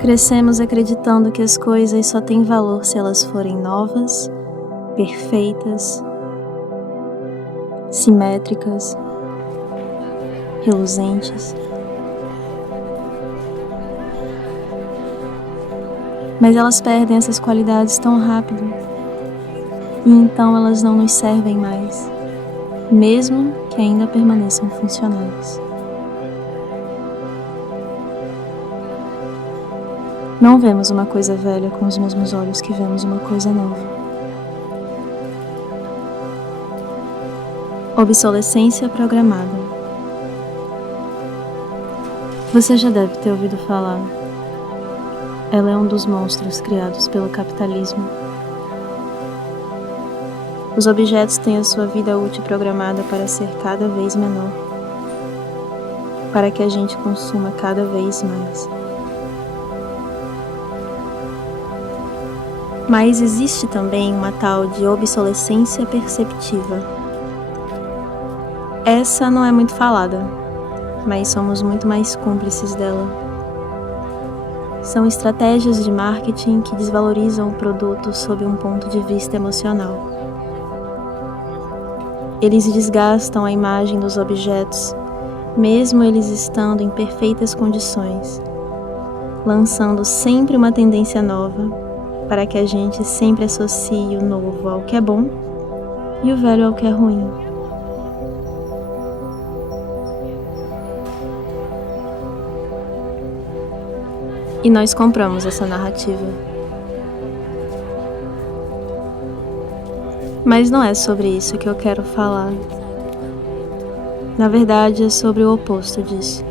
Crescemos acreditando que as coisas só têm valor se elas forem novas, perfeitas, simétricas, reluzentes. Mas elas perdem essas qualidades tão rápido, e então elas não nos servem mais, mesmo que ainda permaneçam funcionais. Não vemos uma coisa velha com os mesmos olhos que vemos uma coisa nova. Obsolescência programada. Você já deve ter ouvido falar. Ela é um dos monstros criados pelo capitalismo. Os objetos têm a sua vida útil programada para ser cada vez menor, para que a gente consuma cada vez mais. Mas existe também uma tal de obsolescência perceptiva. Essa não é muito falada, mas somos muito mais cúmplices dela. São estratégias de marketing que desvalorizam o produto sob um ponto de vista emocional. Eles desgastam a imagem dos objetos, mesmo eles estando em perfeitas condições, lançando sempre uma tendência nova, para que a gente sempre associe o novo ao que é bom e o velho ao que é ruim. E nós compramos essa narrativa. Mas não é sobre isso que eu quero falar. Na verdade, é sobre o oposto disso.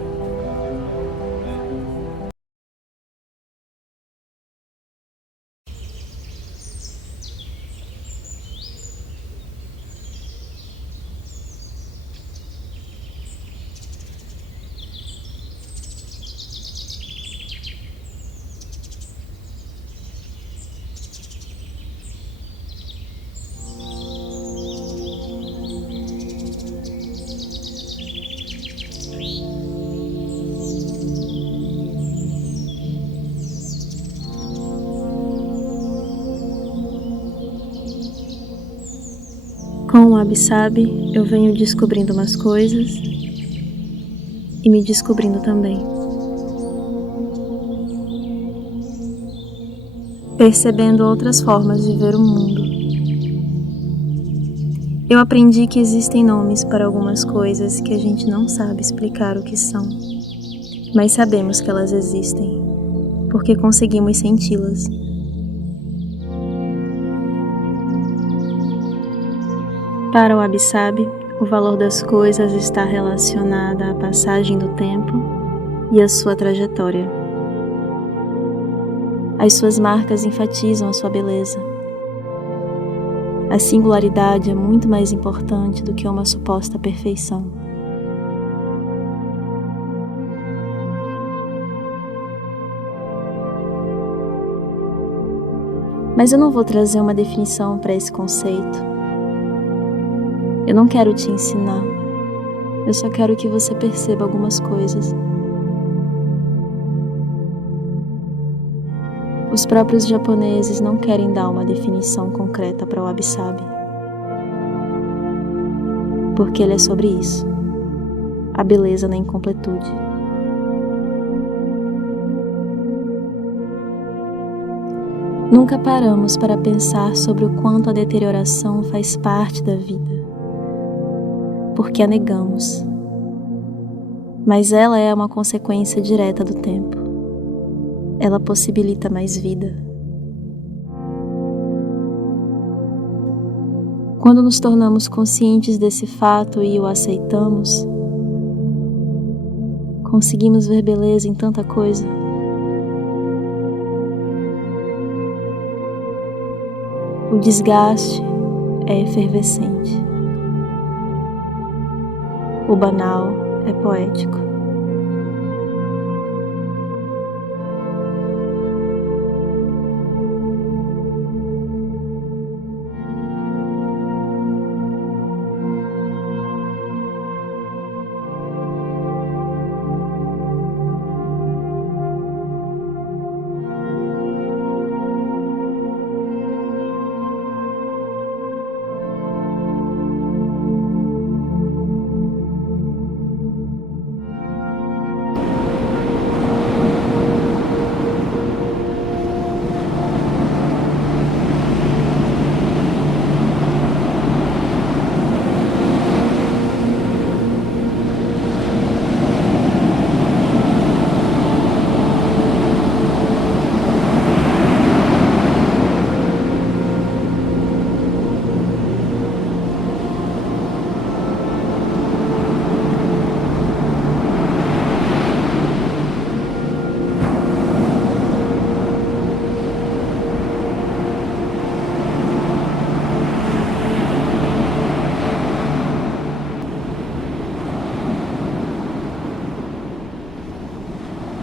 Com o Wabi-Sabi, eu venho descobrindo umas coisas e me descobrindo também. Percebendo outras formas de ver o mundo. Eu aprendi que existem nomes para algumas coisas que a gente não sabe explicar o que são, mas sabemos que elas existem, porque conseguimos senti-las. Para o Wabi-Sabi, o valor das coisas está relacionado à passagem do tempo e à sua trajetória. As suas marcas enfatizam a sua beleza. A singularidade é muito mais importante do que uma suposta perfeição. Mas eu não vou trazer uma definição para esse conceito. Eu não quero te ensinar, eu só quero que você perceba algumas coisas. Os próprios japoneses não querem dar uma definição concreta para o Wabi-Sabi, porque ele é sobre isso, a beleza na incompletude. Nunca paramos para pensar sobre o quanto a deterioração faz parte da vida, porque a negamos. Mas ela é uma consequência direta do tempo. Ela possibilita mais vida. Quando nos tornamos conscientes desse fato e o aceitamos, conseguimos ver beleza em tanta coisa. O desgaste é efervescente. O banal é poético.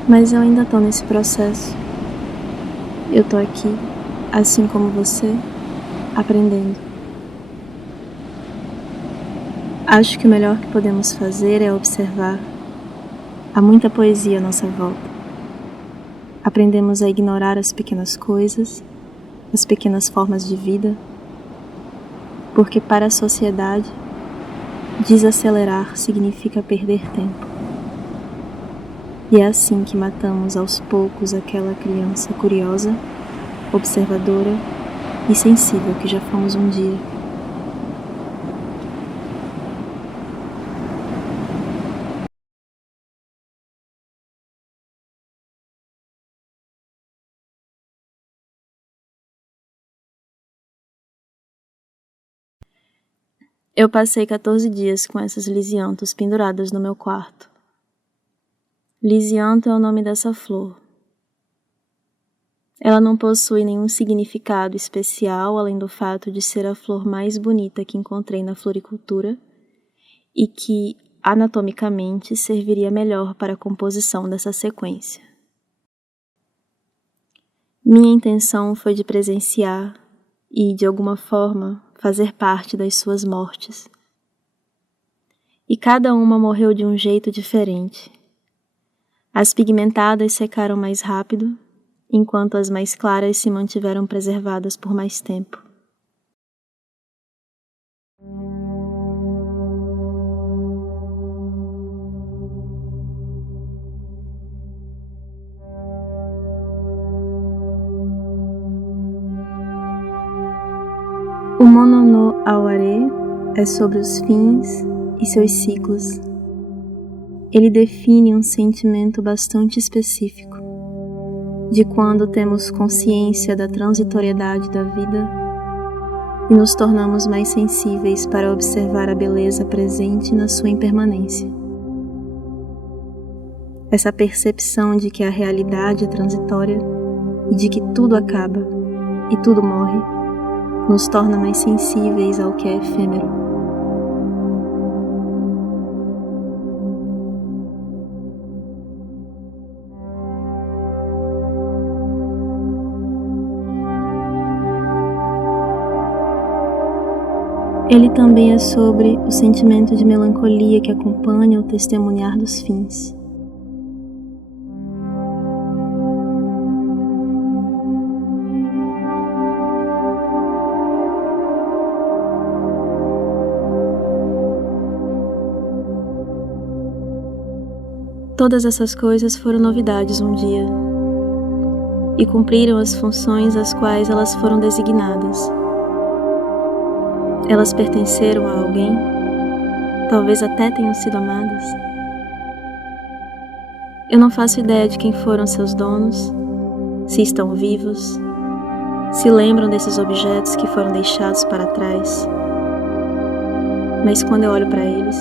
Mas eu ainda tô nesse processo. Eu tô aqui, assim como você, aprendendo. Acho que o melhor que podemos fazer é observar. Há muita poesia à nossa volta. Aprendemos a ignorar as pequenas coisas, as pequenas formas de vida, porque para a sociedade, desacelerar significa perder tempo. E é assim que matamos aos poucos aquela criança curiosa, observadora e sensível que já fomos um dia. Eu passei 14 dias com essas lisianthus penduradas no meu quarto. Lisiantho é o nome dessa flor. Ela não possui nenhum significado especial além do fato de ser a flor mais bonita que encontrei na floricultura e que, anatomicamente, serviria melhor para a composição dessa sequência. Minha intenção foi de presenciar e, de alguma forma, fazer parte das suas mortes. E cada uma morreu de um jeito diferente. As pigmentadas secaram mais rápido, enquanto as mais claras se mantiveram preservadas por mais tempo. O Mono no Aware é sobre os fins e seus ciclos. Ele define um sentimento bastante específico, de quando temos consciência da transitoriedade da vida e nos tornamos mais sensíveis para observar a beleza presente na sua impermanência. Essa percepção de que a realidade é transitória e de que tudo acaba e tudo morre nos torna mais sensíveis ao que é efêmero. Ele também é sobre o sentimento de melancolia que acompanha o testemunhar dos fins. Todas essas coisas foram novidades um dia e cumpriram as funções às quais elas foram designadas. Elas pertenceram a alguém, talvez até tenham sido amadas. Eu não faço ideia de quem foram seus donos, se estão vivos, se lembram desses objetos que foram deixados para trás. Mas quando eu olho para eles,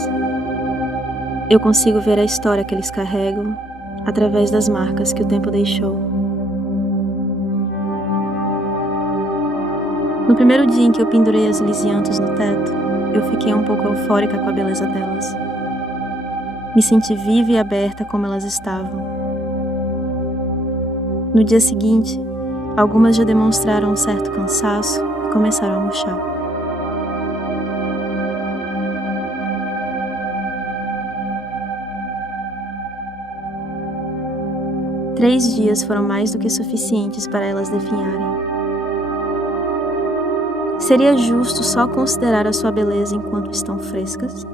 eu consigo ver a história que eles carregam através das marcas que o tempo deixou. No primeiro dia em que eu pendurei as lisianthus no teto, eu fiquei um pouco eufórica com a beleza delas. Me senti viva e aberta como elas estavam. No dia seguinte, algumas já demonstraram um certo cansaço e começaram a murchar. Três dias foram mais do que suficientes para elas definharem. Seria justo só considerar a sua beleza enquanto estão frescas?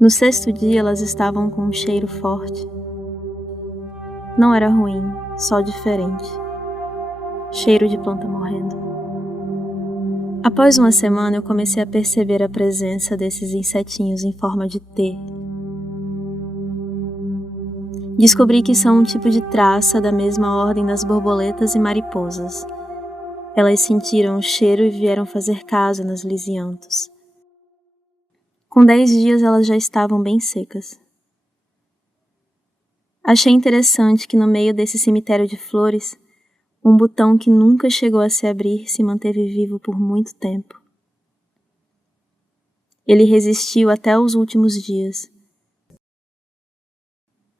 No sexto dia, elas estavam com um cheiro forte. Não era ruim, só diferente. Cheiro de planta morrendo. Após uma semana, eu comecei a perceber a presença desses insetinhos em forma de T. Descobri que são um tipo de traça da mesma ordem das borboletas e mariposas. Elas sentiram o cheiro e vieram fazer casa nas lisianthus. Com 10 dias elas já estavam bem secas. Achei interessante que no meio desse cemitério de flores, um botão que nunca chegou a se abrir se manteve vivo por muito tempo. Ele resistiu até os últimos dias.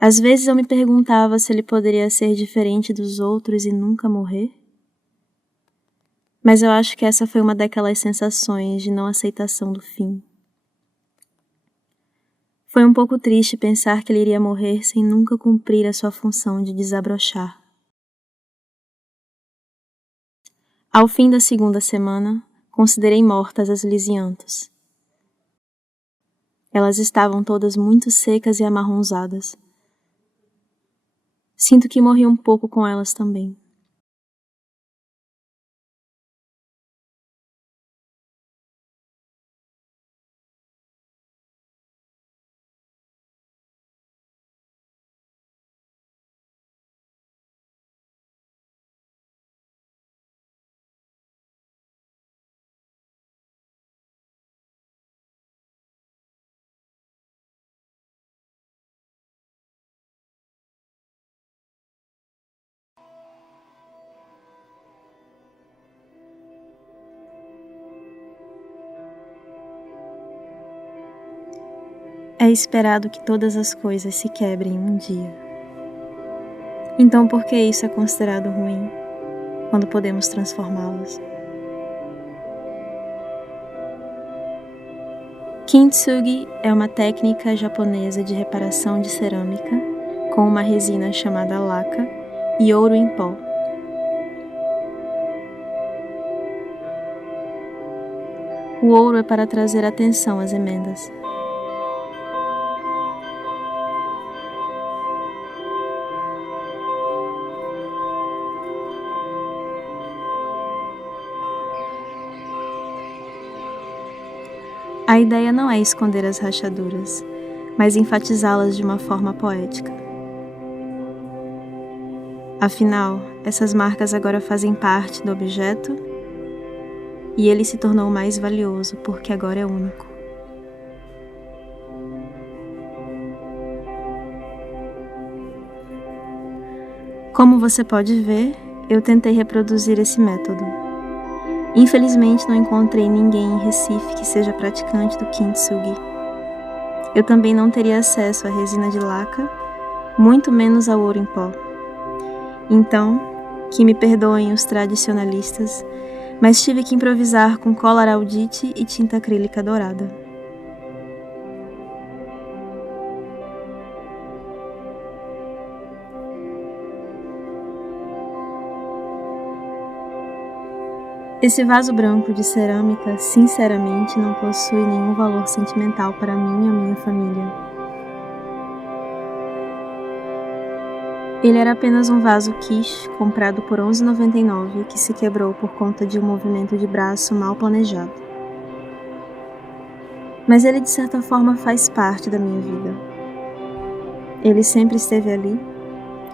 Às vezes eu me perguntava se ele poderia ser diferente dos outros e nunca morrer. Mas eu acho que essa foi uma daquelas sensações de não aceitação do fim. Foi um pouco triste pensar que ele iria morrer sem nunca cumprir a sua função de desabrochar. Ao fim da segunda semana, considerei mortas as lisianthus. Elas estavam todas muito secas e amarronzadas. Sinto que morri um pouco com elas também. É esperado que todas as coisas se quebrem um dia. Então por que isso é considerado ruim, quando podemos transformá-las? Kintsugi é uma técnica japonesa de reparação de cerâmica com uma resina chamada laka e ouro em pó. O ouro é para trazer atenção às emendas. A ideia não é esconder as rachaduras, mas enfatizá-las de uma forma poética. Afinal, essas marcas agora fazem parte do objeto e ele se tornou mais valioso porque agora é único. Como você pode ver, eu tentei reproduzir esse método. Infelizmente não encontrei ninguém em Recife que seja praticante do Kintsugi. Eu também não teria acesso à resina de laca, muito menos ao ouro em pó. Então, que me perdoem os tradicionalistas, mas tive que improvisar com cola araldite e tinta acrílica dourada. Esse vaso branco de cerâmica, sinceramente, não possui nenhum valor sentimental para mim e a minha família. Ele era apenas um vaso quiche comprado por R$ 11,99 que se quebrou por conta de um movimento de braço mal planejado. Mas ele de certa forma faz parte da minha vida. Ele sempre esteve ali,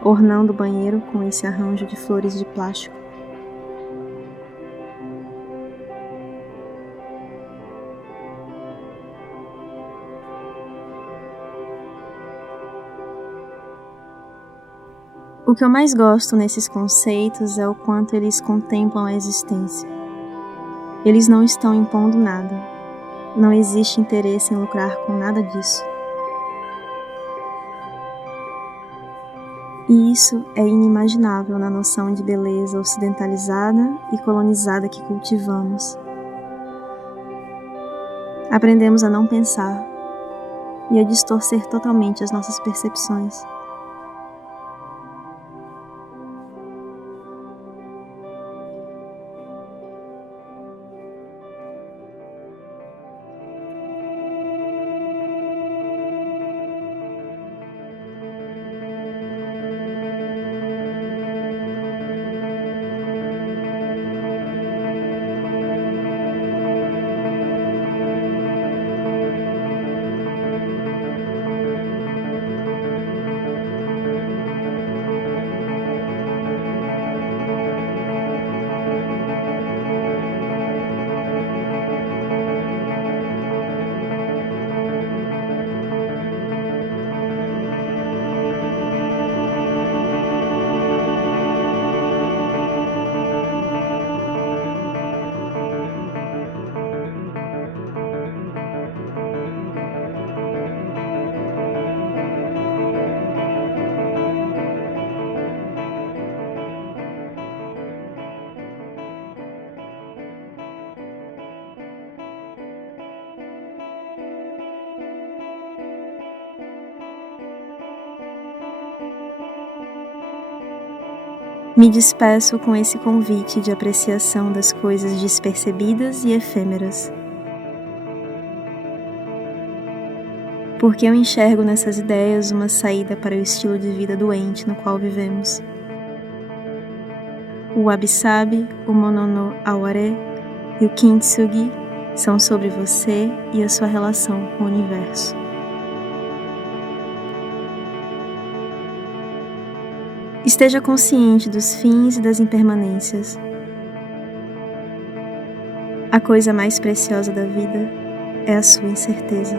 ornando o banheiro com esse arranjo de flores de plástico. O que eu mais gosto nesses conceitos é o quanto eles contemplam a existência. Eles não estão impondo nada. Não existe interesse em lucrar com nada disso. E isso é inimaginável na noção de beleza ocidentalizada e colonizada que cultivamos. Aprendemos a não pensar e a distorcer totalmente as nossas percepções. Me despeço com esse convite de apreciação das coisas despercebidas e efêmeras. Porque eu enxergo nessas ideias uma saída para o estilo de vida doente no qual vivemos. O wabi-sabi, o mono no aware e o kintsugi são sobre você e a sua relação com o universo. Esteja consciente dos fins e das impermanências. A coisa mais preciosa da vida é a sua incerteza.